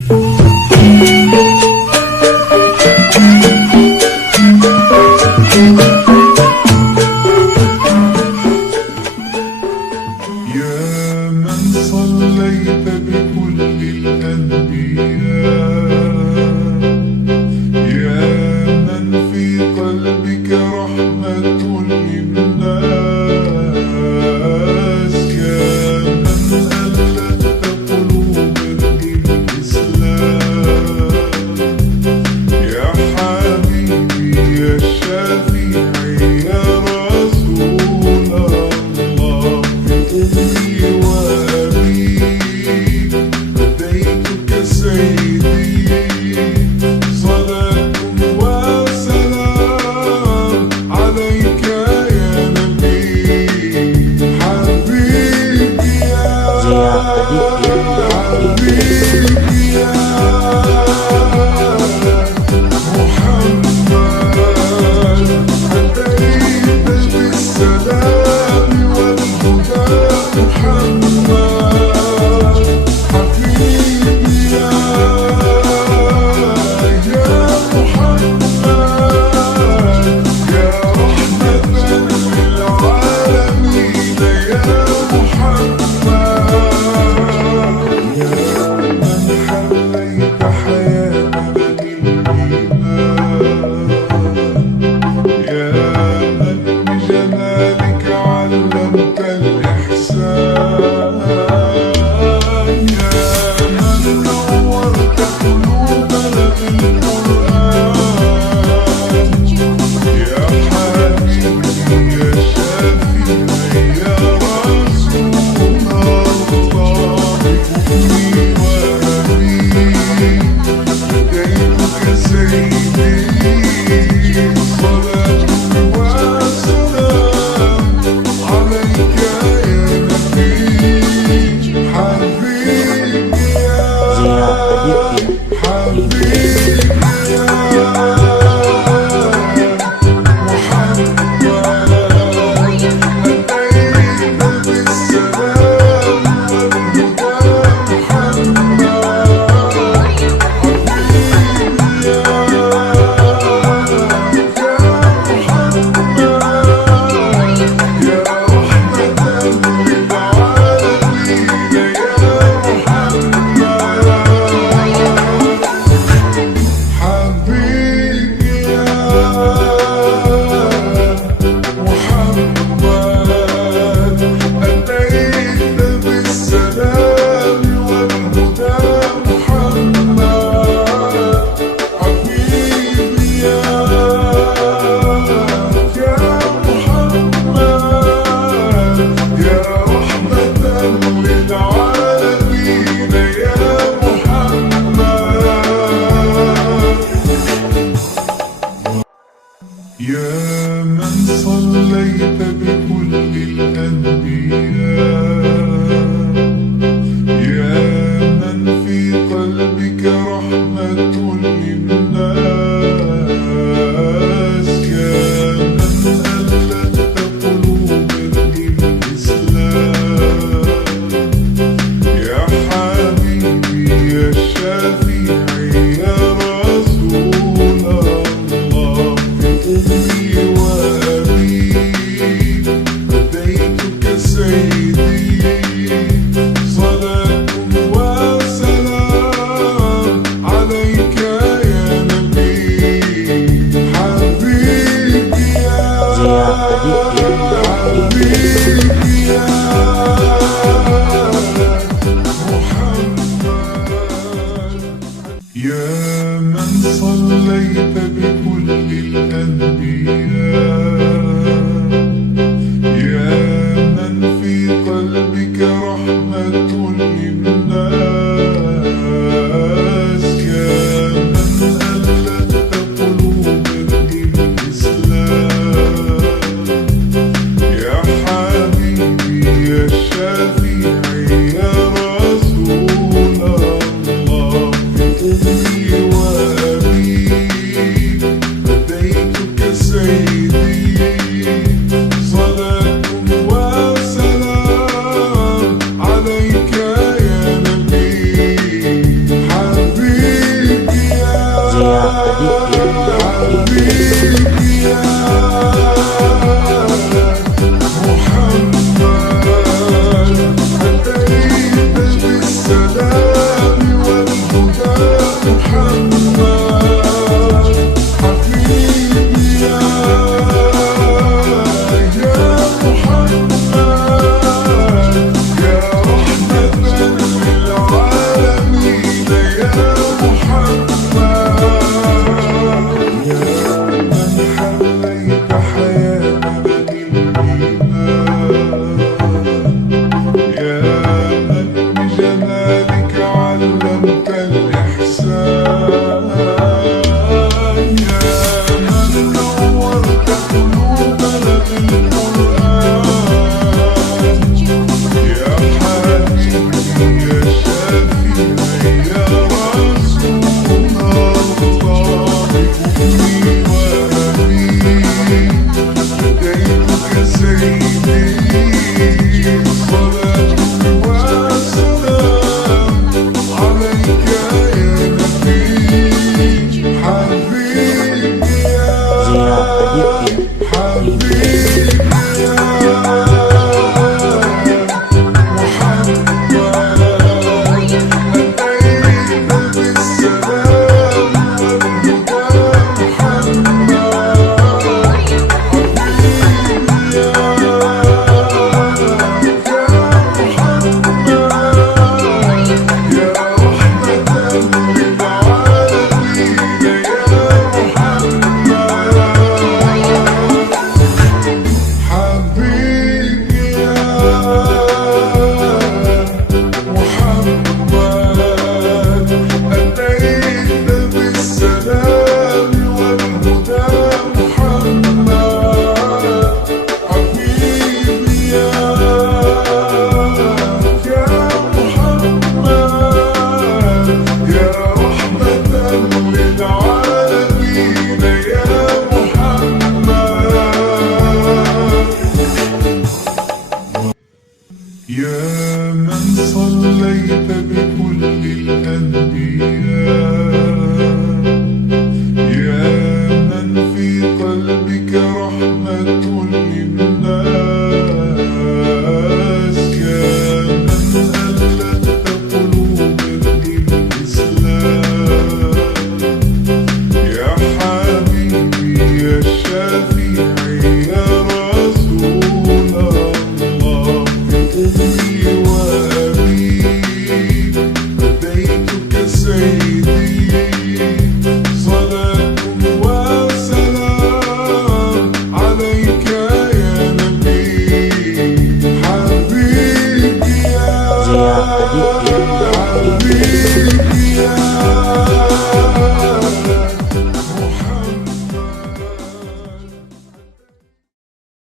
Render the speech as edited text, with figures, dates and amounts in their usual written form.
يا من صليت بكل الأنبياء، يا من في قلبك رحمة للناس، يا من ألفت قلوبا للإسلام، يا حبيبي يا شافعي يا رسول الله، بأمي وأبي أتيتك سيدي، صلاة وسلام عليك يا نبي، حبيبي يا حبيبي يا محمد، أتيت بالسلام والهدى محمد، حبيبي يا محمد، يا رحمة للعالمين يا محمد، يا من حليت حياة الإيمان، يا من بجمالك علمت الإحسان، يا من نورت قلوبنا بالقرآن، يا حبيبي يا شافعي يا رسول الله، بأمي وأبي أتيتك سيدي، صلاة وسلام عليك يا نبي، حبيبي يا حبيبي يا محمد، أتيت بالسلام والهدى محمد، حبيبي يا محمد، يا رحمة للعالمين يا محمد، حبيبي يا محمد، أتيت بالسلام والهدى محمد، حبيبي يا محمد، يا رحمة للعالمين يا محمد، يا من صليت بكل الأنبياء، يا من في قلبك رحمة للناس، يا من ألفت قلوبا للإسلام، يا حبيبي يا شافعي يا رسول الله، بأمي وأبي أتيتك سيدي، صلاة وسلام عليك يا نبي، حبيبي يا حبيبي يا محمد، يا من صليت بكل الأنبياء، يا من في قلبك رحمة للناس، يا من ألفت قلوبا للإسلام، يا حبيبي يا شافعي يا رسول الله، بأمي وأبي أتيتك حكاية